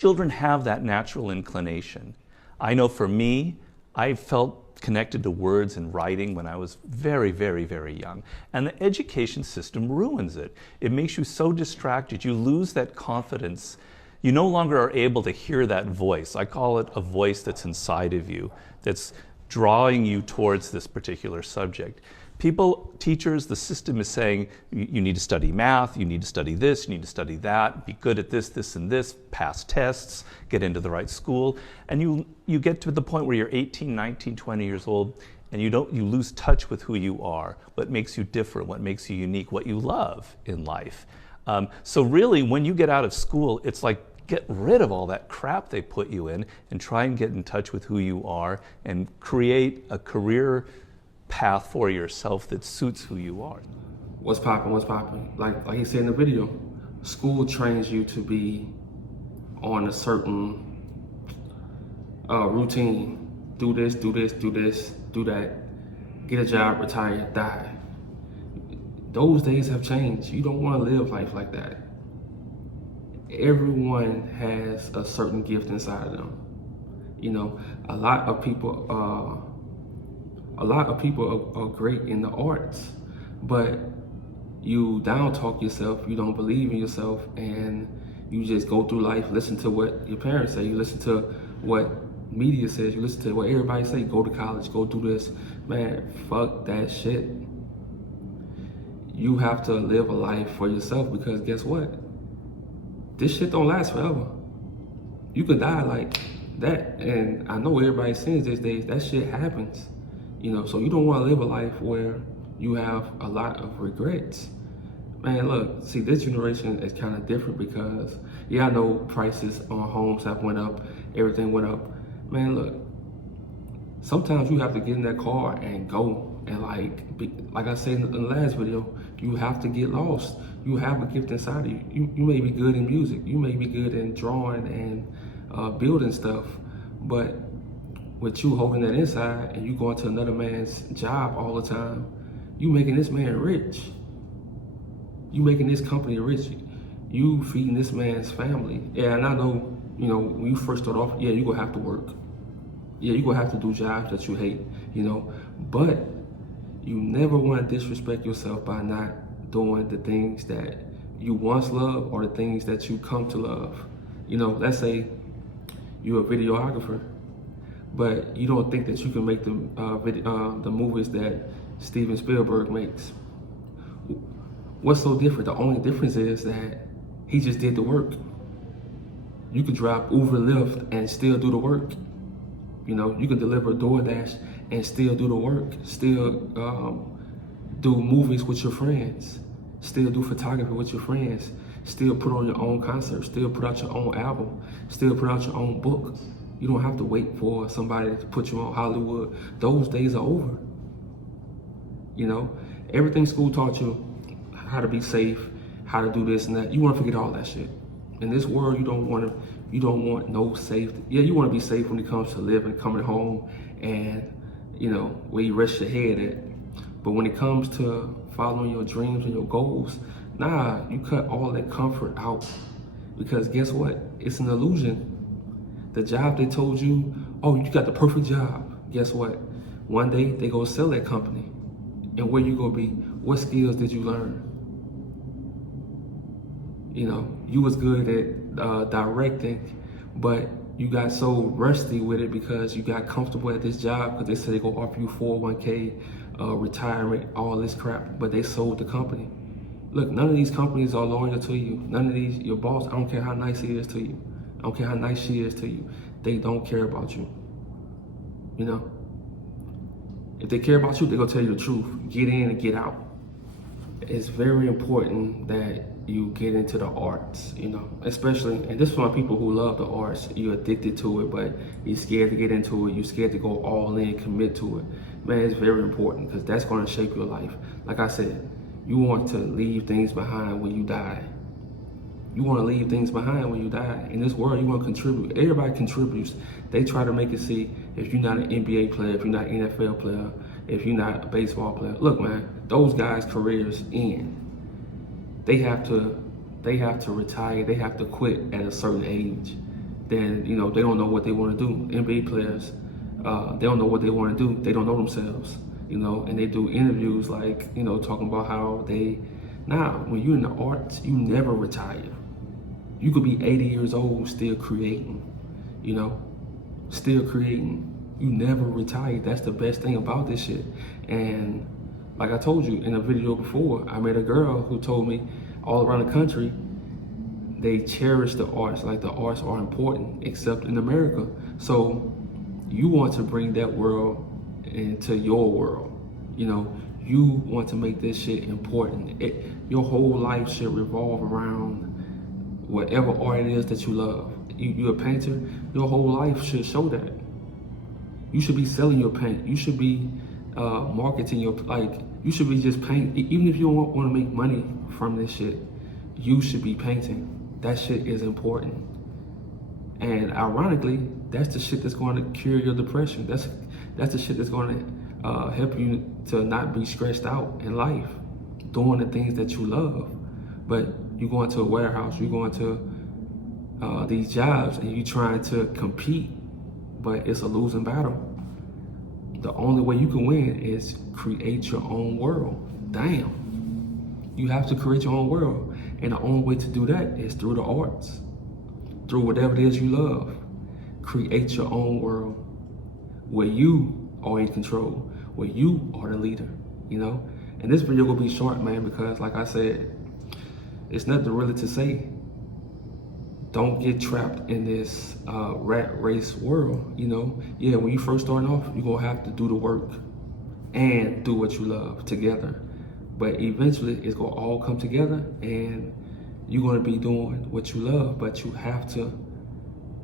Children have that natural inclination. I know for me, I felt connected to words and writing when I was very, very, very young. And the education system ruins it. It makes you so distracted. You lose that confidence. You no longer are able to hear that voice. I call it a voice that's inside of you, that's drawing you towards this particular subject. People, teachers, the system is saying, you need to study math, you need to study this, you need to study that, be good at this, this, and this, pass tests, get into the right school. And you get to the point where you're 18, 19, 20 years old, and you lose touch with who you are, what makes you different, what makes you unique, what you love in life. So really, when you get out of school, it's like, get rid of all that crap they put you in and try and get in touch with who you are and create a career path for yourself that suits who you are. What's popping, what's popping? Like he said in the video, school trains you to be on a certain routine. Do this, do this, do this, do that. Get a job, retire, die. Those days have changed. You don't want to live life like that. Everyone has a certain gift inside of them. You know, a lot of people are great in the arts, but you down talk yourself, you don't believe in yourself, and you just go through life, listen to what your parents say, you listen to what media says, you listen to what everybody say, go to college, go do this. Man, fuck that shit. You have to live a life for yourself, because guess what? This shit don't last forever. You could die like that, and I know everybody sins these days, that shit happens. You know, so you don't want to live a life where you have a lot of regrets. Man, look, see, this generation is kind of different because, yeah, I know prices on homes have went up, everything went up. Man, look, sometimes you have to get in that car and go, and like I said in the last video, you have to get lost. You have a gift inside of you. You may be good in music, you may be good in drawing and building stuff, but with you holding that inside and you going to another man's job all the time, you making this man rich. You making this company rich. You feeding this man's family. Yeah, and I know, you know, when you first start off, yeah, you're gonna have to work. Yeah, you're gonna have to do jobs that you hate, you know, but you never want to disrespect yourself by not doing the things that you once loved or the things that you come to love. You know, let's say you're a videographer, but you don't think that you can make the movies that Steven Spielberg makes. What's so different? The only difference is that he just did the work. You could drop Uber Lyft and still do the work. You know, you could deliver DoorDash and still do the work. Still do movies with your friends. Still do photography with your friends. Still put on your own concert. Still put out your own album. Still put out your own book. You don't have to wait for somebody to put you on Hollywood. Those days are over. You know, everything school taught you, how to be safe, how to do this and that. You want to forget all that shit. In this world, you don't want no safety. Yeah, you want to be safe when it comes to living, coming home, and you know where you rest your head at. But when it comes to following your dreams and your goals, nah, you cut all that comfort out, because guess what? It's an illusion. The job they told you, oh, you got the perfect job. Guess what? One day they go sell that company. And where you gonna be? What skills did you learn? You know, you was good at directing, but you got so rusty with it because you got comfortable at this job because they said they go offer you 401k, retirement, all this crap, but they sold the company. Look, none of these companies are loyal to you. None of these, your boss, I don't care how nice he is to you. I don't care how nice she is to you. They don't care about you. You know? If they care about you, they're gonna tell you the truth. Get in and get out. It's very important that you get into the arts, you know, especially, and this is for my people who love the arts. You're addicted to it, but you're scared to get into it. You're scared to go all in, commit to it. Man, it's very important because that's gonna shape your life. Like I said, you want to leave things behind when you die. You want to leave things behind when you die. In this world, you want to contribute. Everybody contributes. They try to make it see if you're not an NBA player, if you're not an NFL player, if you're not a baseball player. Look, man, those guys' careers end. They have to retire. They have to quit at a certain age. then you know they don't know what they want to do. NBA players, they don't know what they want to do. They don't know themselves, you know, and they do interviews like, you know, talking about how they. Now, when you're in the arts, you never retire. You could be 80 years old still creating, you know, still creating. You never retire. That's the best thing about this shit. And like I told you in a video before, I met a girl who told me all around the country, they cherish the arts, like the arts are important, except in America. So you want to bring that world into your world, you know, you want to make this shit important. Your whole life should revolve around whatever art it is that you love. You're a painter, your whole life should show that. You should be selling your paint. You should be marketing your, like, you should be just painting. Even if you don't want to make money from this shit, you should be painting. That shit is important. And ironically, that's the shit that's going to cure your depression. That's the shit that's going to help you to not be stressed out in life, doing the things that you love. But you go into a warehouse, you go into these jobs, and you trying to compete, but it's a losing battle. The only way you can win is create your own world. Damn. You have to create your own world. And the only way to do that is through the arts, through whatever it is you love. Create your own world where you are in control, where you are the leader, you know? And this video will be short, man, because like I said, it's nothing really to say. Don't get trapped in this rat race world, you know? Yeah, when you first start off, you're gonna have to do the work and do what you love together. But eventually, it's gonna all come together and you're gonna be doing what you love, but you have to,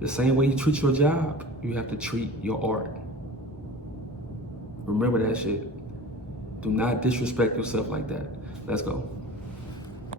the same way you treat your job, you have to treat your art. Remember that shit. Do not disrespect yourself like that. Let's go.